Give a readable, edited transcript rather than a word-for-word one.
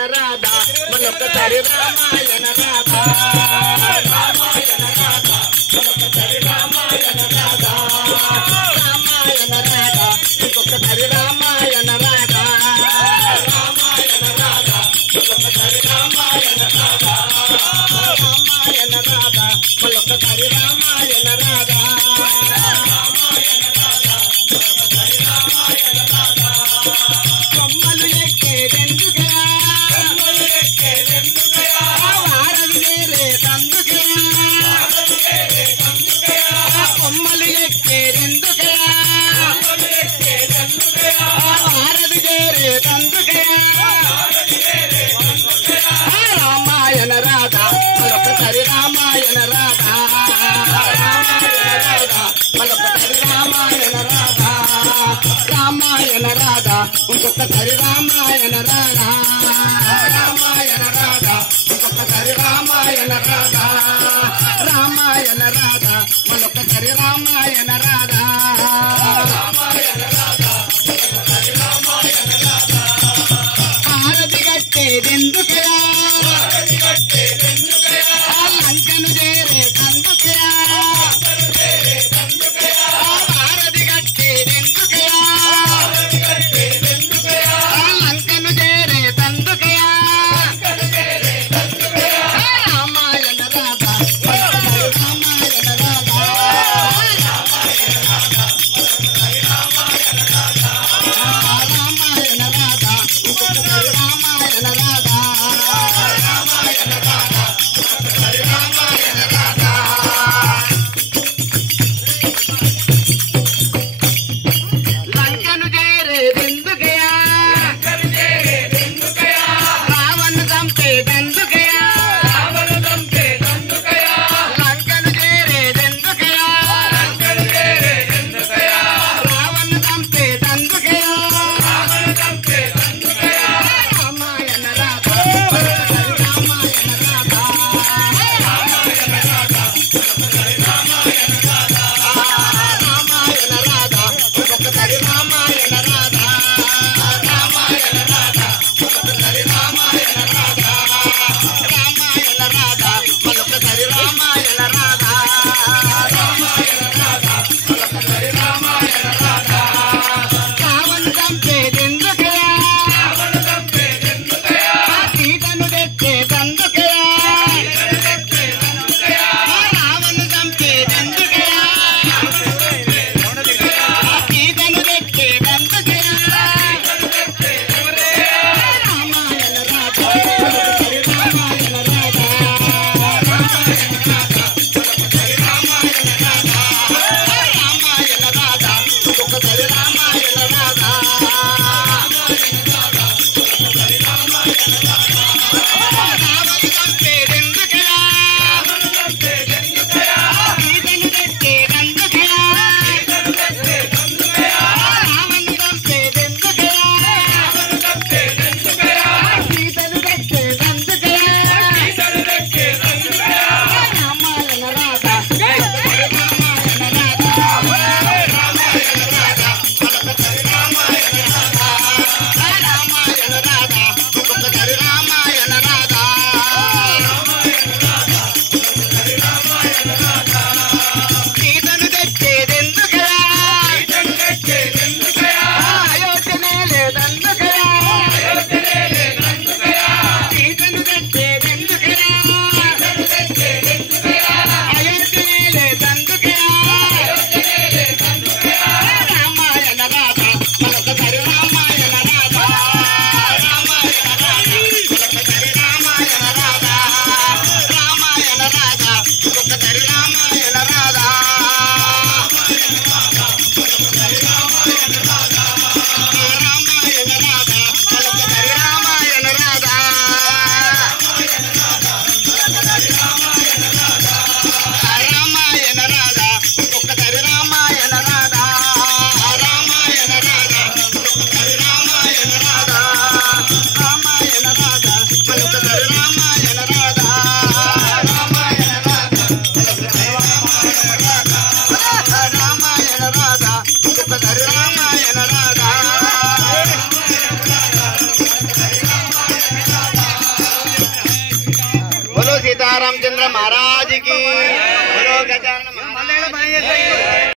రామాయణ రాధ మళ్ళొక్కసారి రామాయణ రాధ రామాయణ రాధ మళ్ళొక్కసారి రామాయణ రాధ రామాయణ రాధ ఇంకొకసారి రామాయణ రాధ రామాయణ రాధ ఇంకొకసారి రామాయణ రాధ రామాయణ రాధ మళ్ళొక్కసారి రామాయణ రాధ కొమ్మలు ఎక్కేదెందుకయా వారవి నేరేదందుకయా కొమ్మలు ఎక్కేదెందుకయా వారవి నేరేదందుకయా రామాయణ రాధ మరొకసారి రామాయణ రాధ రామాయణ రాధ మరొకసారి రామాయణ రాధ రామాయణ రాధ ఇంకొకసారి రామాయణ రాధ రామాయణ రాధ ఇంకొకసారి రామాయణ రాధ రామాయణ రాధ మరొకసారి రామాయణ రాధ రామాయణ రాధ ఇంకొకసారి రామాయణ రాధ హారతి కట్టేదెందుకయా లంకను చేరే కందుకయా హారతి కట్టేదెందుకయా లంకను చేరే తందుకయా రామాయణ రాధ రామాయణ రాధ రామాయణ రాధ ఇంకొకసారి రామాయణ రాధ రామాయణ రాధ ఇంకొకసారి రామాయణ రాధ లంకను చేరేదెందుకయా రావణ్ణు చంపేదెందుకయా లంకను చేరేదెందుకయా రావణ్ణు చంపేదెందుకయా రామాయణ రాధ రామాయణ రాధ రామాయణ రాధ రామాయణ రాధ ఇంకొకసారి రామాయణ రాధ రామాయణ రాధ ఇంకొకసారి రామాయణ రాధ రామాయణ రాధ మరొకసారి రామాయణ రాధ రామాయణ రాధ మరొకసారి రామాయణ రాధ రావణ్ణు చంపేదెందుకయా సీతను తెచ్చేదెందుకయా రావణ్ణు చంపేదెందుకయా సీతను తెచ్చేదెందుకయా రామాయణ రాధ ఇంకొకసారి రామాయణ రాధ రామాయణ రాధ ఇంకొకసారి రామాయణ రాధ రామాయణ రాధ ఇంకొకసారి రామాయణ రాధ రావణ్ణు చంపేదెందుకయా సీతను తెచ్చేదెందుకయా రావణ్ణు చంపేదెందుకయా సీతను తెచ్చేదెందుకయా రామాయణ రాధ రామాయణ రాధ రామాయణ రాధ మరొకసారి రామాయణ రాధ రామాయణ రాధ ఇంకొకసారి రామాయణ बोलो सीतारामचंद्र महाराज की, बोलो गजानन महाराज।